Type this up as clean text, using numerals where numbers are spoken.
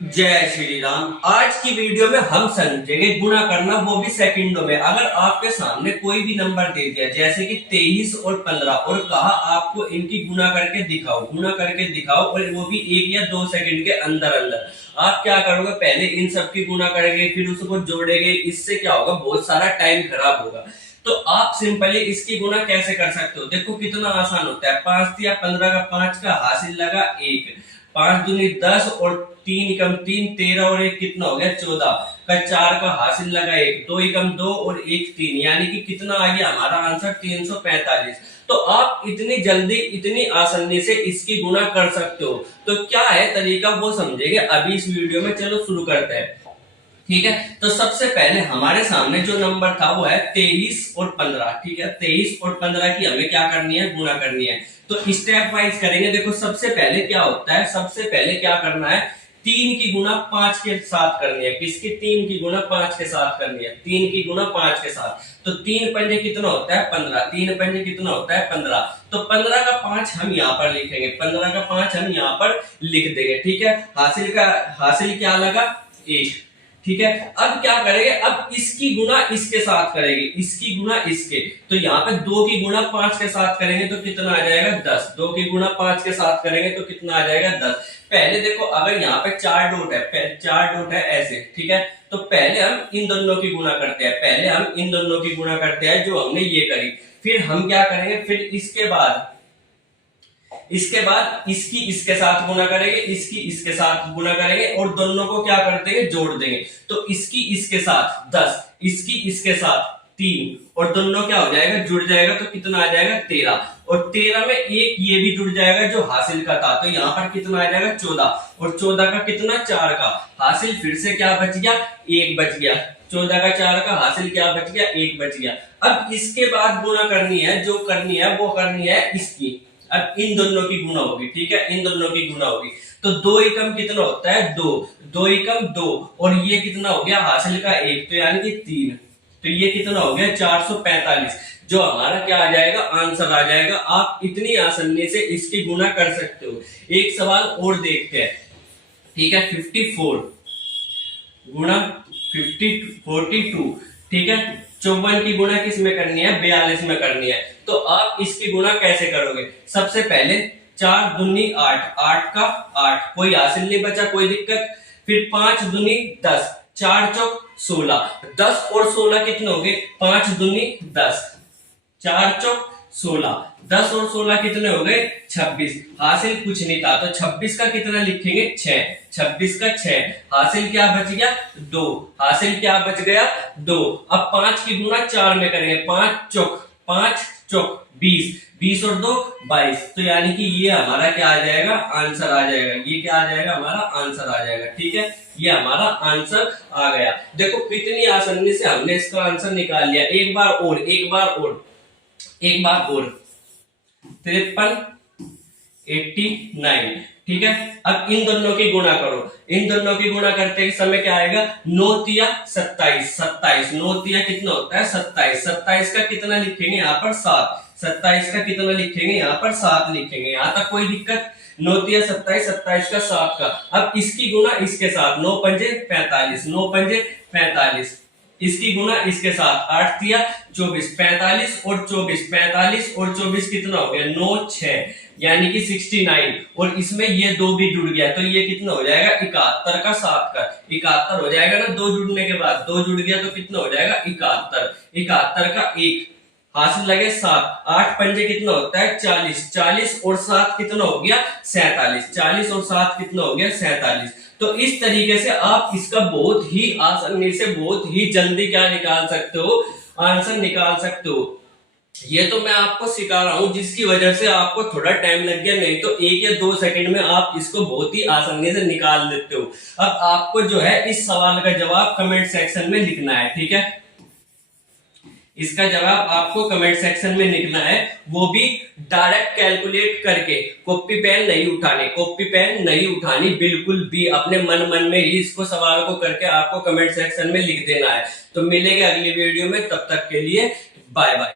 जय श्री राम। आज की वीडियो में हम समझेंगे गुणा करना, वो भी सेकंडों में। अगर आपके सामने कोई भी नंबर दे दिया जैसे कि 23 और 15 और कहा आपको इनकी गुणा करके दिखाओ और वो भी 1 या 2 सेकंड के अंदर अंदर, आप क्या करोगे? पहले इन सब की गुणा करेंगे, फिर उसको जोड़ेंगे। इससे क्या होगा? बहुत सारा टाइम खराब होगा। तो आप सिंपली इसकी गुणा कैसे कर सकते हो? देखो कितना आसान होता है। 5 दिया 15 का 5 का हासिल लगा 1, 5 दूनी 10 और 3 एकम 3, 13 और 1 कितना हो गया? 14 का 4 का हासिल लगा 1, 2 एकम 2 और 1 3, यानी कि कितना आ गया हमारा आंसर? 345। तो आप इतनी जल्दी इतनी आसानी से इसकी गुणा कर सकते हो। तो क्या है तरीका, वो समझेंगे अभी इस वीडियो में। चलो शुरू करते हैं। ठीक है, तो सबसे पहले हमारे सामने जो नंबर था वो है 23 और 15। ठीक है, 23 और 15 की हमें क्या करनी है? गुणा करनी है। तो स्टेप वाइज करेंगे। देखो सबसे पहले क्या होता है, सबसे पहले क्या करना है? 3 की गुणा 5 के साथ करनी है। किसकी? 3 की गुणा 5 के साथ करनी है। 3 की गुणा 5 के साथ, तो 3 पंजे कितना होता है? 15। 3 पंजे कितना होता है? 15। तो 15 का 5 हम यहाँ पर लिखेंगे, 15 का 5 हम यहाँ पर लिख देंगे। ठीक है, हासिल क्या लगा? 1। ठीक है, अब क्या करेंगे? अब इसकी गुणा इसके साथ करेंगे, इसकी गुणा इसके। तो यहाँ पे 2 की गुणा 5 के साथ करेंगे तो कितना आ जाएगा? 10। 2 की गुणा 5 के साथ करेंगे तो कितना आ जाएगा? 10। पहले देखो, अगर यहाँ पे 4 डॉट है, 4 डॉट है ऐसे, ठीक है, तो पहले हम इन दोनों की गुणा करते हैं। पहले हम इन दोनों की गुणा करते हैं जो हमने ये करी। फिर हम क्या करेंगे? फिर इसके बाद इसकी इसके साथ गुणा करेंगे, इसकी इसके साथ गुणा करेंगे और दोनों को क्या कर देंगे? जोड़ देंगे। तो इसकी इसके साथ 10, इसकी इसके साथ 3 और दोनों क्या हो जाएगा? जुड़ जाएगा। तो कितना आ जाएगा? 13। और 13 में एक ये भी जुड़ जाएगा जो हासिल का था। तो यहाँ पर कितना आ जाएगा? 14। और 14 का कितना? 4 का हासिल। फिर से क्या बच गया? 1 बच गया। 14 का 4 का हासिल क्या बच गया? 1 बच गया। अब इसके बाद गुणा करनी है, जो करनी है वो करनी है इसकी। अब इन दोनों की गुणा होगी। ठीक है, इन दोनों की गुणा होगी। तो 2 एकम कितना होता है? 2। 2 एकम 2 और ये कितना हो गया? हासिल का 1, तो यानी कि 3। तो ये कितना हो गया? 445। जो हमारा क्या आ जाएगा? आंसर आ जाएगा। आप इतनी आसानी से इसकी गुणा कर सकते हो। एक सवाल और देखते हैं। ठीक है, 54 गुणा 42। ठीक है, 54 की गुणा किस में करनी है? 42 में करनी है। तो आप इसकी गुणा कैसे करोगे? सबसे पहले 4 दूनी 8, 8 का 8, कोई हासिल नहीं बचा, कोई दिक्कत। फिर 5 दूनी 10, 4 चौक 16, 10 और 16 कितने हो गए? 5 दूनी 10, 4 चौक 16, 10 और 16 कितने हो गए? 26। हासिल कुछ नहीं था तो 26 का कितना लिखेंगे? 6। 26 का 6। हासिल क्या बच गया? 2। हासिल क्या बच गया? 2। अब 5 की गुणा 4 में करेंगे। 5 चौक 20, 20 और 2 22। तो यानी कि ये हमारा क्या आ जाएगा? आंसर आ जाएगा। ये क्या आ जाएगा? हमारा आंसर आ जाएगा। ठीक है, ये हमारा आंसर आ गया। देखो कितनी आसानी से हमने इसका आंसर निकाल लिया। एक बार और 53, 89। ठीक है, अब इन दोनों की गुणा करो। इन दोनों की गुणा करते समय क्या आएगा? 9 तिया 27, 27। 9 तिया कितना होता है? 27। 27 का कितना लिखेंगे यहाँ पर? 7। 27 का कितना लिखेंगे यहाँ पर? 7 लिखेंगे। यहाँ तक कोई दिक्कत? 9 तिया 27, 27 का 7 का। अब इसकी गुणा इसके साथ, 9 पंजे 45, 9 पंजे 45। इसकी गुणा इसके साथ, 8 तिया 24, 45 और 24, 45 और 24 कितना हो गया? 9 6, यानी कि 69। और इसमें ये 2 भी जुड़ गया तो ये कितना हो जाएगा? 71 का 7 का। 71 हो जाएगा ना 2 जुड़ने के बाद। 2 जुड़ गया तो कितना हो जाएगा? 71। 71 का 1 हासिल लगे 7, 8 पंजे कितना होता है? 40, 40 और 7 कितना हो गया? 47। 40 और 7 कितना हो गया? 47। तो इस तरीके से आप इसका बहुत ही आसानी से, बहुत ही जल्दी क्या निकाल सकते हो? आंसर निकाल सकते हो। ये तो मैं आपको सिखा रहा हूं जिसकी वजह से आपको थोड़ा टाइम लग गया, नहीं तो 1 या 2 सेकंड में आप इसको बहुत ही आसानी से निकाल लेते हो। अब आपको जो है इस सवाल का जवाब कमेंट सेक्शन में लिखना है। ठीक है, इसका जवाब आपको कमेंट सेक्शन में लिखना है, वो भी डायरेक्ट कैलकुलेट करके। कॉपी पेन नहीं उठानी, कॉपी पेन नहीं उठानी बिल्कुल भी। अपने मन में ही इसको सवाल को करके आपको कमेंट सेक्शन में लिख देना है। तो मिलेंगे अगली वीडियो में, तब तक के लिए बाय बाय।